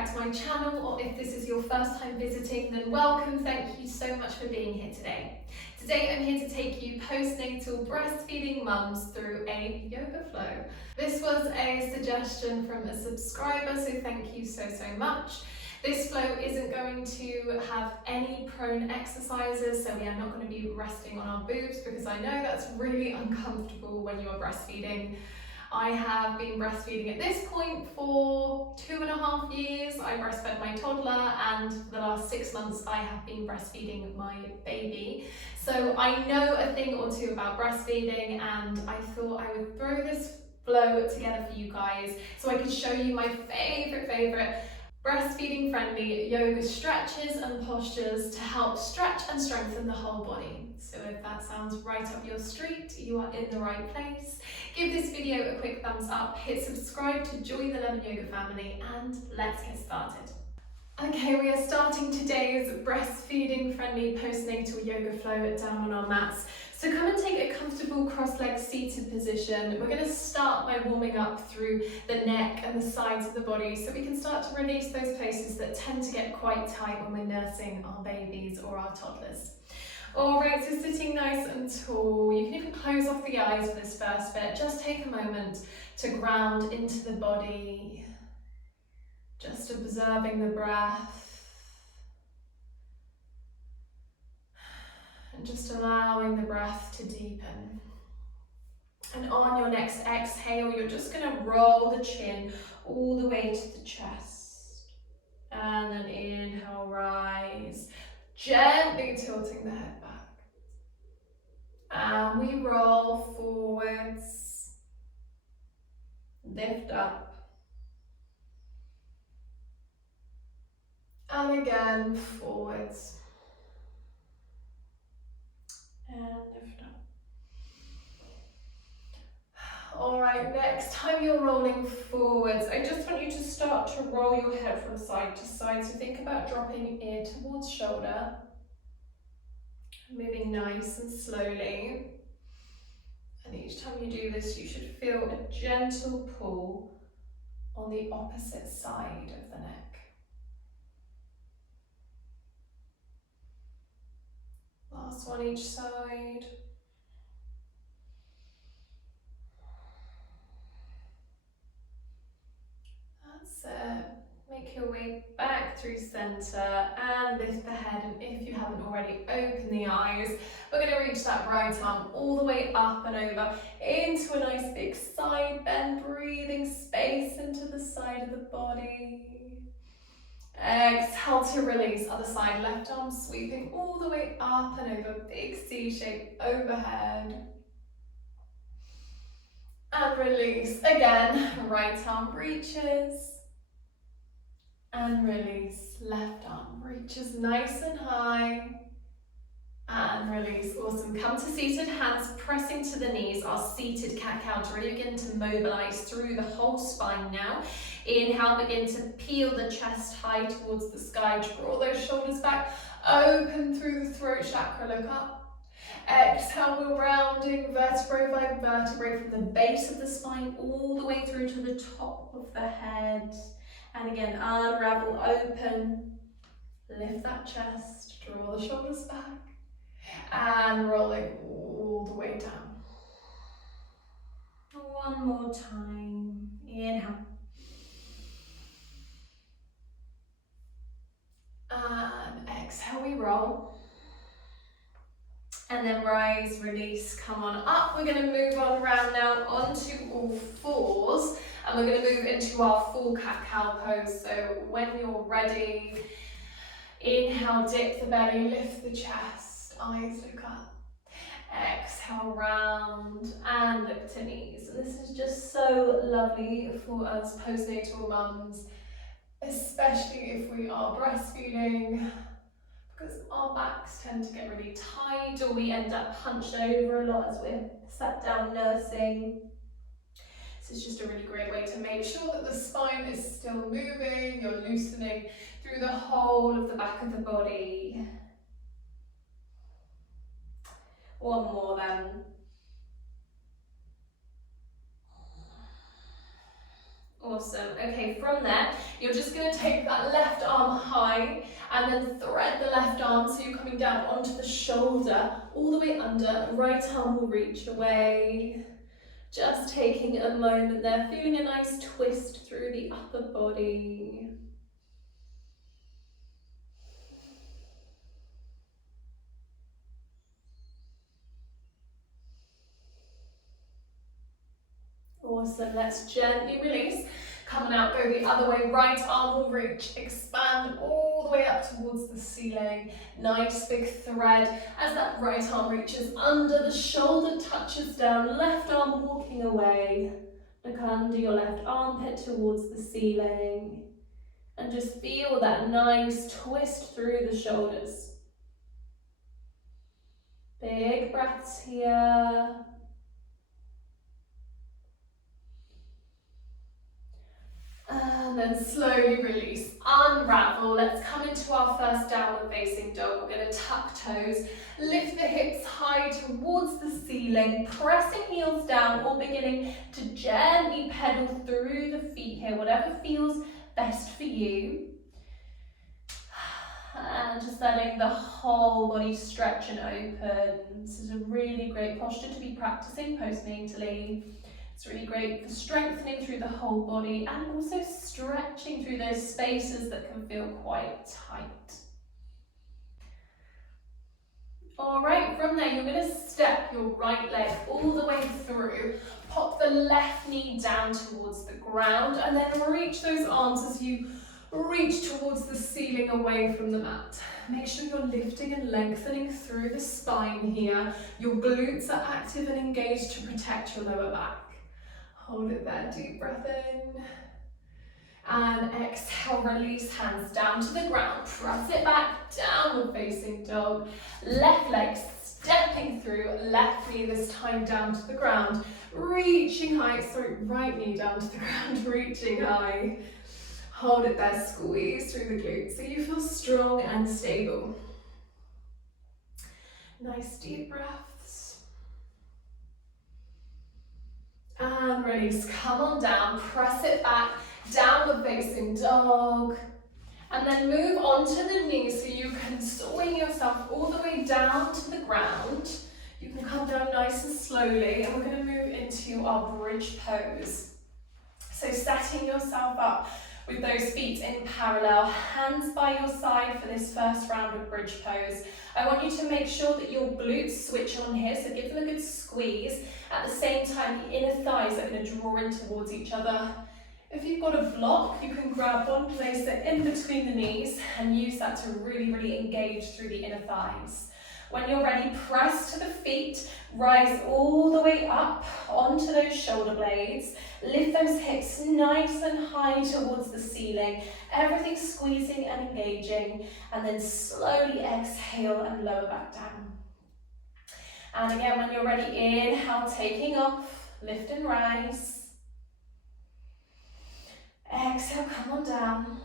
back to my channel, or if this is your first time visiting, then welcome. Thank you so much for being here today. Today I'm here to take you postnatal breastfeeding mums through a yoga flow. This was a suggestion from a subscriber, so thank you so much. This flow isn't going to have any prone exercises, so we are not going to be resting on our boobs because I know that's really uncomfortable when you are breastfeeding. I have been breastfeeding at this point for 2.5 years. I breastfed my toddler, and for the last 6 months I have been breastfeeding my baby. So I know a thing or two about breastfeeding, and I thought I would throw this flow together for you guys so I could show you my favorite breastfeeding friendly yoga stretches and postures to help stretch and strengthen the whole body. So if that sounds right up your street, you are in the right place. Give this video a quick thumbs up, hit subscribe to join the Lemon Yoga family, and let's get started. Okay, we are starting today's breastfeeding friendly postnatal yoga flow down on our mats. So come and take a comfortable cross-legged seated position. We're going to start by warming up through the neck and the sides of the body so we can start to release those places that tend to get quite tight when we're nursing our babies or our toddlers. Alright, so sitting nice and tall. You can even close off the eyes for this first bit. Just take a moment to ground into the body. Just observing the breath. And just allowing the breath to deepen. And on your next exhale, you're just going to roll the chin all the way to the chest. And then inhale, rise, gently tilting the head back. And we roll forwards, lift up. And again, forwards. And lift up. Alright, next time you're rolling forwards, I just want you to start to roll your head from side to side. So think about dropping ear towards shoulder. Moving nice and slowly. And each time you do this, you should feel a gentle pull on the opposite side of the neck. Last one each side. That's it. Make your way back through center and lift the head, and if you haven't already, open the eyes. We're going to reach that right arm all the way up and over into a nice big side bend, breathing space into the side of the body. Exhale to release, other side, left arm sweeping all the way up and over, big C shape overhead. And release again, right arm reaches. And release, left arm reaches nice and high. And release, awesome. Come to seated, hands pressing to the knees, our seated cat-cow to really begin to mobilize through the whole spine now. Inhale, begin to peel the chest high towards the sky, draw those shoulders back, open through the throat chakra, look up. Exhale, we're rounding vertebrae by vertebrae from the base of the spine all the way through to the top of the head. And again, unravel, open, lift that chest, draw the shoulders back. And rolling all the way down. One more time. Inhale. And exhale, we roll. And then rise, release, come on up. We're going to move on around now onto all fours. And we're going to move into our full cat-cow pose. So when you're ready, inhale, dip the belly, lift the chest, eyes look up. Exhale, round and look to knees. And this is just so lovely for us postnatal mums, especially if we are breastfeeding, because our backs tend to get really tight, or we end up hunched over a lot as we're sat down nursing. This is just a really great way to make sure that the spine is still moving, you're loosening through the whole of the back of the body. One more then. Awesome. Okay, from there, you're just going to take that left arm high and then thread the left arm so you're coming down onto the shoulder, all the way under. Right arm will reach away. Just taking a moment there, feeling a nice twist through the upper body. Awesome, let's gently release. Coming out, go the other way, right arm will reach, expand all the way up towards the ceiling. Nice big thread as that right arm reaches under, the shoulder touches down, left arm walking away. Look under your left armpit towards the ceiling. And just feel that nice twist through the shoulders. Big breaths here. And then slowly release, unravel. Let's come into our first downward facing dog. We're going to tuck toes, lift the hips high towards the ceiling, pressing heels down or beginning to gently pedal through the feet here, whatever feels best for you. And just letting the whole body stretch and open. This is a really great posture to be practicing postnatally. It's really great for strengthening through the whole body and also stretching through those spaces that can feel quite tight. All right, from there you're going to step your right leg all the way through. Pop the left knee down towards the ground and then reach those arms as you reach towards the ceiling away from the mat. Make sure you're lifting and lengthening through the spine here. Your glutes are active and engaged to protect your lower back. Hold it there, deep breath in. And exhale, release, hands down to the ground. Press it back, downward facing dog. Left leg stepping through, left knee this time down to the ground. Reaching high, right knee down to the ground, reaching high. Hold it there, squeeze through the glutes so you feel strong and stable. Nice deep breaths. And release, come on down, press it back, downward facing dog. And then move onto the knees so you can swing yourself all the way down to the ground. You can come down nice and slowly, and we're going to move into our bridge pose. So setting yourself up with those feet in parallel, hands by your side for this first round of bridge pose. I want you to make sure that your glutes switch on here, so give them a good squeeze. At the same time, the inner thighs are going to draw in towards each other. If you've got a block, you can grab one, place it in between the knees and use that to really engage through the inner thighs. When you're ready, press to the feet, rise all the way up onto those shoulder blades. Lift those hips nice and high towards the ceiling, everything squeezing and engaging, and then slowly exhale and lower back down. And again, when you're ready, inhale, taking off, lift and rise. Exhale, come on down.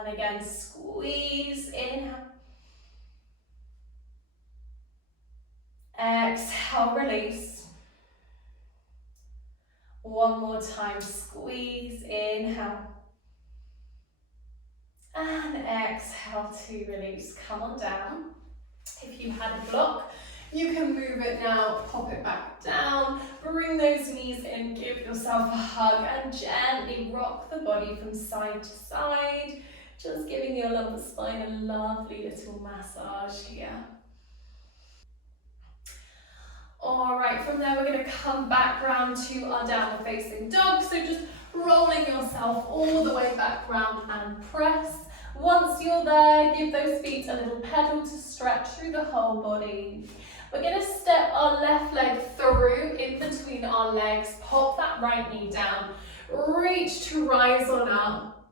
And again, squeeze, inhale. Exhale, release. One more time, squeeze, inhale. And exhale to release, come on down. If you had a block, you can move it now, pop it back down, bring those knees in, give yourself a hug and gently rock the body from side to side, just giving your lumbar spine a lovely little massage here. All right, from there we're going to come back round to our downward facing dog, so just rolling yourself all the way back round and press. Once you're there, give those feet a little pedal to stretch through the whole body. We're going to step our left leg through in between our legs, pop that right knee down, reach to rise on up.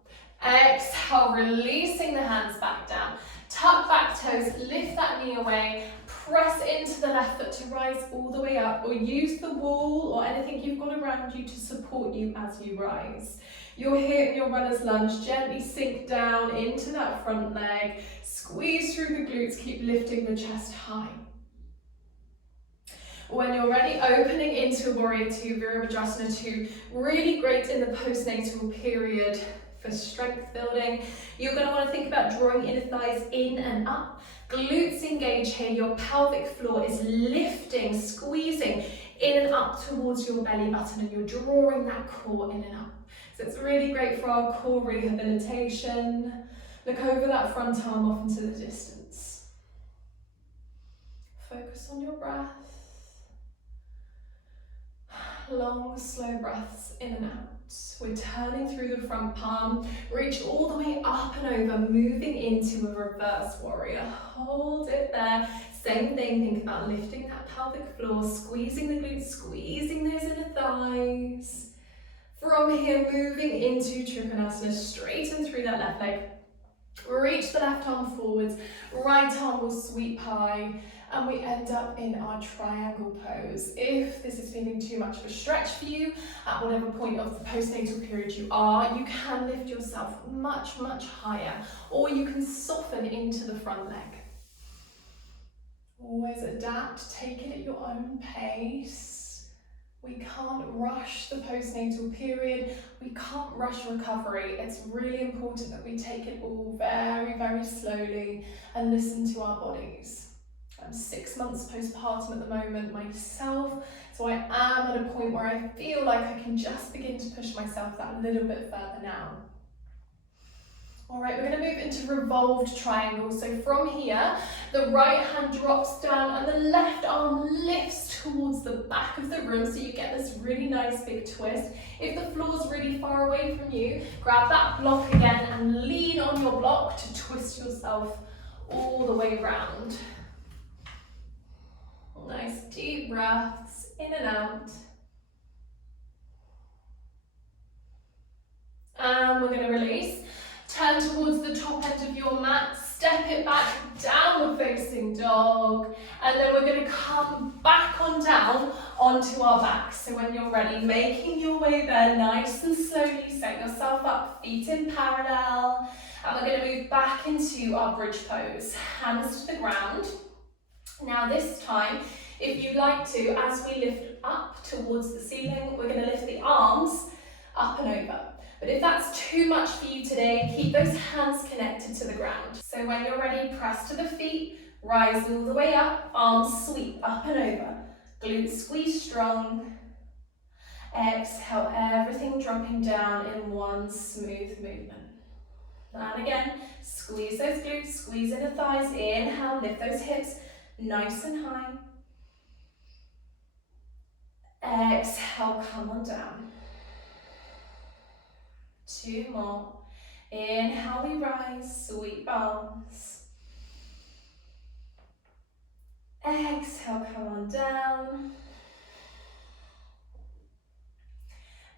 Exhale, releasing the hands back down. Tuck back toes, lift that knee away, press into the left foot to rise all the way up, or use the wall or anything you've got around you to support you as you rise. You're here in your runner's lunge, gently sink down into that front leg, squeeze through the glutes, keep lifting the chest high. When you're ready, opening into Warrior Two, Virabhadrasana 2, really great in the postnatal period for strength building. You're going to want to think about drawing inner thighs in and up. Glutes engage here, your pelvic floor is lifting, squeezing in and up towards your belly button, and you're drawing that core in and up. So it's really great for our core rehabilitation. Look over that front arm off into the distance. Focus on your breath. Long, slow breaths in and out. We're turning through the front palm. Reach all the way up and over, moving into a reverse warrior. Hold it there. Same thing, think about lifting that pelvic floor, squeezing the glutes, squeezing those inner thighs. From here, moving into Trikonasana, straighten through that left leg. Reach the left arm forwards, right arm will sweep high, and we end up in our triangle pose. If this is feeling too much of a stretch for you, at whatever point of the postnatal period you are, you can lift yourself much, much higher, or you can soften into the front leg. Always adapt, take it at your own pace. We can't rush the postnatal period. We can't rush recovery. It's really important that we take it all very, very slowly and listen to our bodies. I'm 6 months postpartum at the moment myself, so I am at a point where I feel like I can just begin to push myself that little bit further now. All right, we're going to move into revolved triangles. So from here, the right hand drops down and the left arm lifts towards the back of the room, so you get this really nice big twist. If the floor's really far away from you, grab that block again and lean on your block to twist yourself all the way around. Nice deep breaths in and out. And we're going to release. Turn towards the top end of your mat, step it back, downward facing dog, and then we're going to come back on down onto our backs. So when you're ready, making your way there nice and slowly, set yourself up, feet in parallel, and we're going to move back into our bridge pose, hands to the ground. Now this time, if you'd like to, as we lift up towards the ceiling, we're going to lift the arms up and over. But if that's too much for you today, keep those hands connected to the ground. So when you're ready, press to the feet, rise all the way up, arms sweep up and over. Glutes squeeze strong. Exhale, everything dropping down in one smooth movement. And again, squeeze those glutes, squeeze inner thighs, inhale, lift those hips nice and high. Exhale, come on down. 2 more. Inhale, we rise, sweep arms. Exhale, come on down.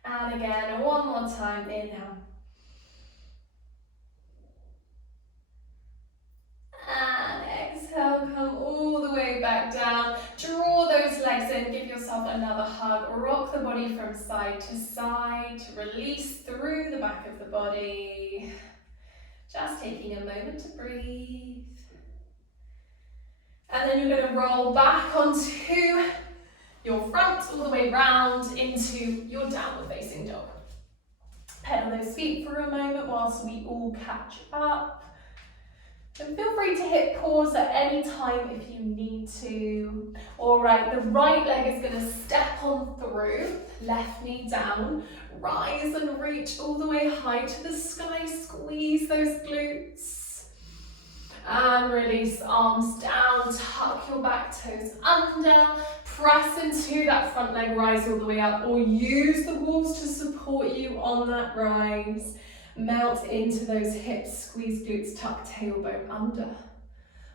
And again, one more time, inhale. And exhale, come all the way back down. Draw those legs in, give yourself another hug. Rock the body from side to side to release through the back of the body. Just taking a moment to breathe. And then you're going to roll back onto your front all the way round into your downward facing dog. Pedal those feet for a moment whilst we all catch up. And feel free to hit pause at any time if you need to. All right, the right leg is going to step on through, left knee down, rise and reach all the way high to the sky, squeeze those glutes. And release, arms down, tuck your back toes under, press into that front leg, rise all the way up, or use the walls to support you on that rise. Melt into those hips, squeeze glutes, tuck tailbone under.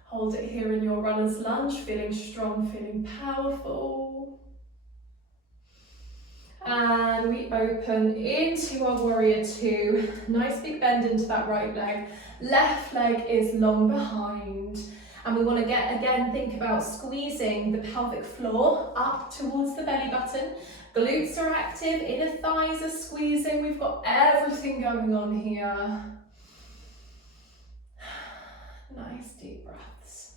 Hold it here in your runner's lunge, feeling strong, feeling powerful. And we open into our warrior two. Nice big bend into that right leg. Left leg is long behind. And we want to think about squeezing the pelvic floor up towards the belly button. Glutes are active, inner thighs are squeezing. We've got everything going on here. Nice deep breaths.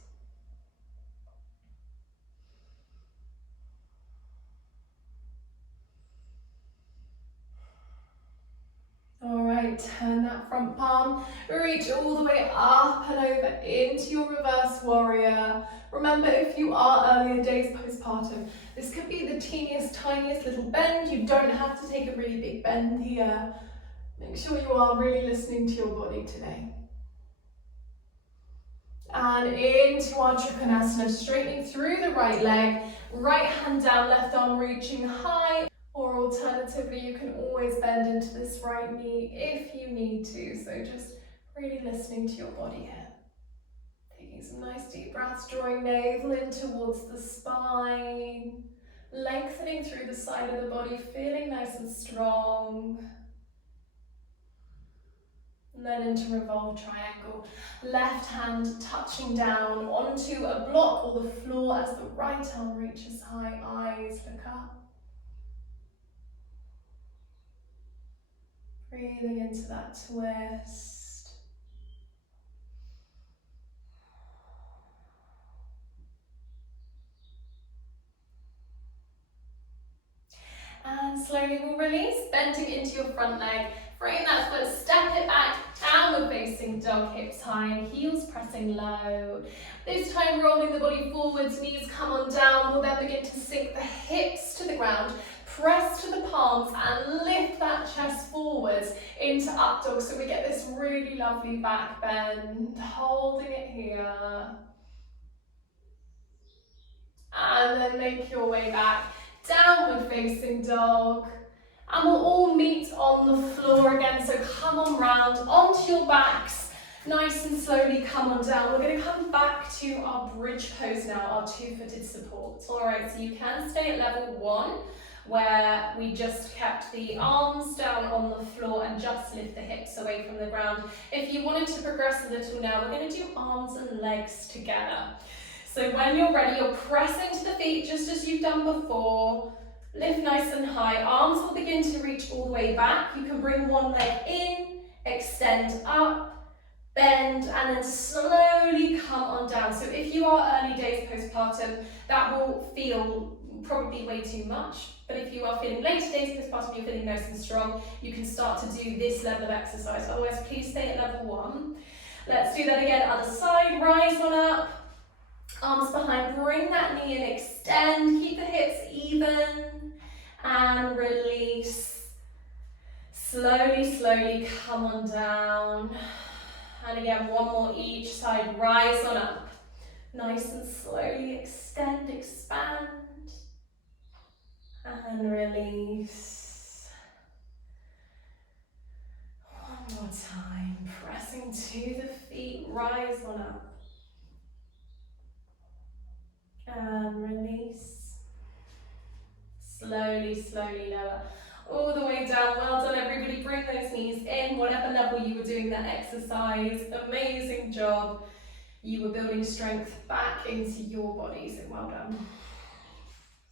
right, turn that front palm, reach all the way up and over into your reverse warrior. Remember, if you are earlier days postpartum, this could be the teeniest, tiniest little bend. You don't have to take a really big bend here. Make sure you are really listening to your body today. And into our Trikonasana, straightening through the right leg, right hand down, left arm reaching high, or alternatively, you can always bend into this right knee if you need to. So just really listening to your body here. Taking some nice deep breaths, drawing navel in towards the spine, lengthening through the side of the body, feeling nice and strong. And then into Revolved Triangle. Left hand touching down onto a block or the floor as the right arm reaches high, eyes look up. Breathing into that twist. And slowly we'll release, bending into your front leg. Frame that foot, step it back, downward facing dog, hips high, heels pressing low. This time rolling the body forwards, knees come on down. We'll then begin to sink the hips to the ground, press to the palms and lift that chest forwards into up dog. So we get this really lovely back bend, holding it here. And then make your way back, downward facing dog. And we'll all meet on the floor again, so come on round, onto your backs, nice and slowly come on down. We're going to come back to our bridge pose now, our two-footed support. Alright, so you can stay at level 1, where we just kept the arms down on the floor and just lift the hips away from the ground. If you wanted to progress a little now, we're going to do arms and legs together. So when you're ready, you're pressing to the feet just as you've done before. Lift nice and high. Arms will begin to reach all the way back. You can bring one leg in, extend up, bend, and then slowly come on down. So if you are early days postpartum, that will feel probably way too much. But if you are feeling later days postpartum, you're feeling nice and strong, you can start to do this level of exercise. Otherwise, please stay at level 1. Let's do that again. Other side, rise on up. Arms behind, bring that knee in, extend, keep the hips even, and release. Slowly, slowly come on down. And again, one more each side, rise on up. Nice and slowly extend, expand, and release. One more time, pressing to the feet, rise on up. And release. Slowly, slowly lower. All the way down. Well done, everybody. Bring those knees in, whatever level you were doing that exercise. Amazing job. You were building strength back into your body, so well done.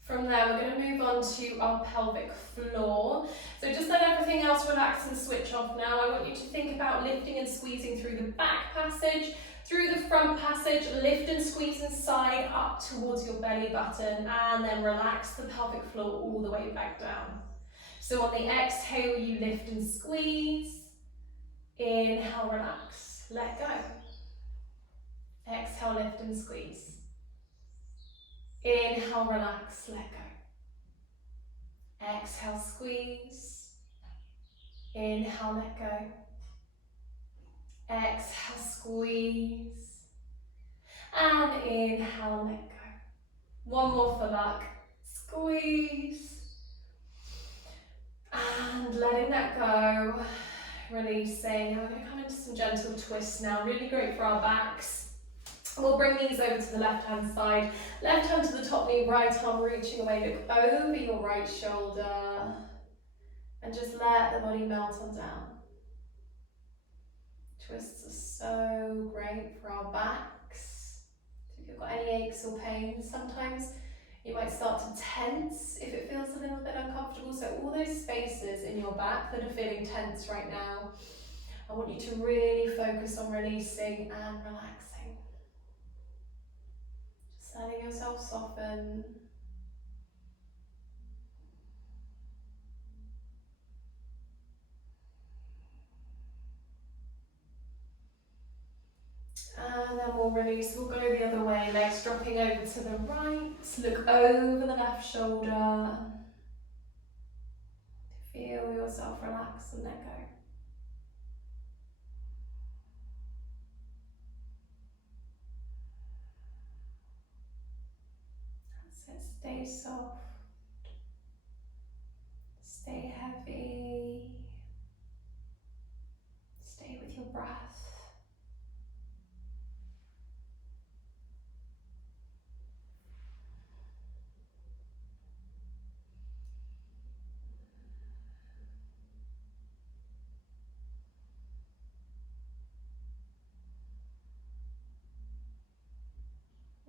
From there, we're going to move on to our pelvic floor. So just let everything else relax and switch off now. I want you to think about lifting and squeezing through the back passage, through the front passage, lift and squeeze inside up towards your belly button, and then relax the pelvic floor all the way back down. So on the exhale, you lift and squeeze. Inhale, relax, let go. Exhale, lift and squeeze. Inhale, relax, let go. Exhale, squeeze. Inhale, let go. Exhale, squeeze. And inhale, let go. One more for luck. Squeeze. And letting that go. Releasing. We're going to come into some gentle twists now. Really great for our backs. We'll bring these over to the left-hand side. Left hand to the top knee, right arm reaching away. Look over your right shoulder. And just let the body melt on down. Twists are so great for our backs. So if you've got any aches or pains, sometimes you might start to tense if it feels a little bit uncomfortable. So all those spaces in your back that are feeling tense right now, I want you to really focus on releasing and relaxing. Just letting yourself soften. we'll release. We'll go the other way, legs dropping over to the right. Look over the left shoulder. Feel yourself relax and let go. That's it. Stay soft. Stay heavy. Stay with your breath.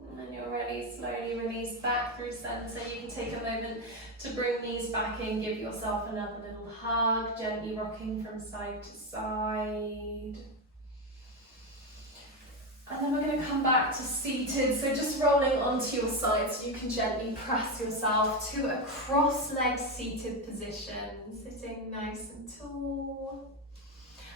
And then you're ready, slowly release back through center. You can take a moment to bring knees back in, give yourself another little hug, gently rocking from side to side. And then we're going to come back to seated, so just rolling onto your side so you can gently press yourself to a cross-legged seated position, sitting nice and tall.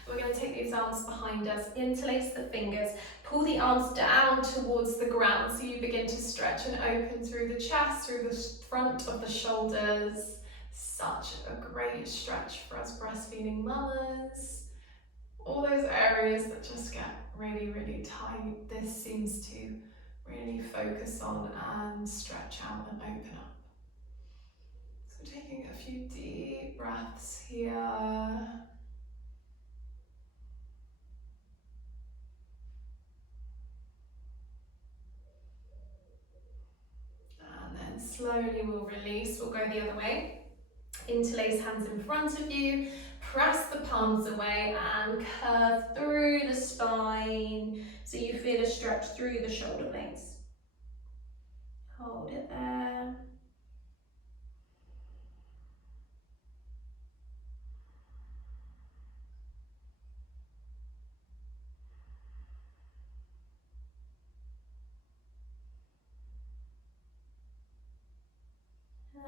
We're going to take these arms behind us, interlace the fingers, pull the arms down towards the ground so you begin to stretch and open through the chest, through the front of the shoulders. Such a great stretch for us breastfeeding mamas. All those areas that just get really, really tight, this seems to really focus on and stretch out and open up. So taking a few deep breaths here. And then slowly we'll release, we'll go the other way. Interlace hands in front of you, press the palms away and curve through the spine so you feel a stretch through the shoulder blades. Hold it there.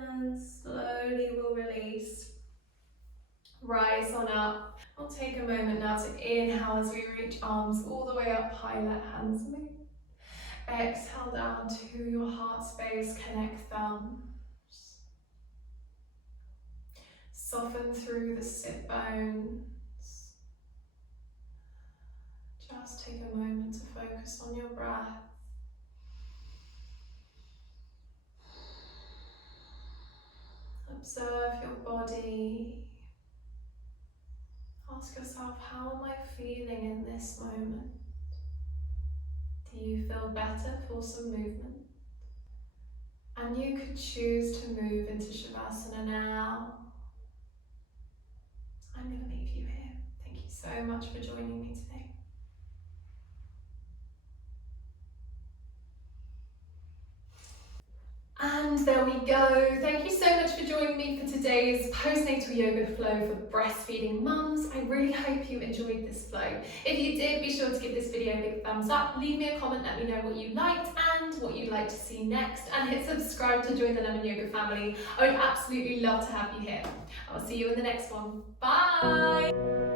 And slowly we'll release. Rise on up. We'll take a moment now to inhale as we reach arms all the way up high, let hands move. Exhale down to your heart space, connect thumbs. Soften through the sit bones. Just take a moment to focus on your breath. Observe your body. Ask yourself, how am I feeling in this moment? Do you feel better for some movement? And you could choose to move into Shavasana now. I'm going to leave you here. Thank you so much for joining me today. And there we go. Thank you so much for joining me for today's postnatal yoga flow for breastfeeding mums. I really hope you enjoyed this flow. If you did, be sure to give this video a big thumbs up. Leave me a comment, let me know what you liked and what you'd like to see next. And hit subscribe to join the Lemon Yoga family. I would absolutely love to have you here. I'll see you in the next one. Bye!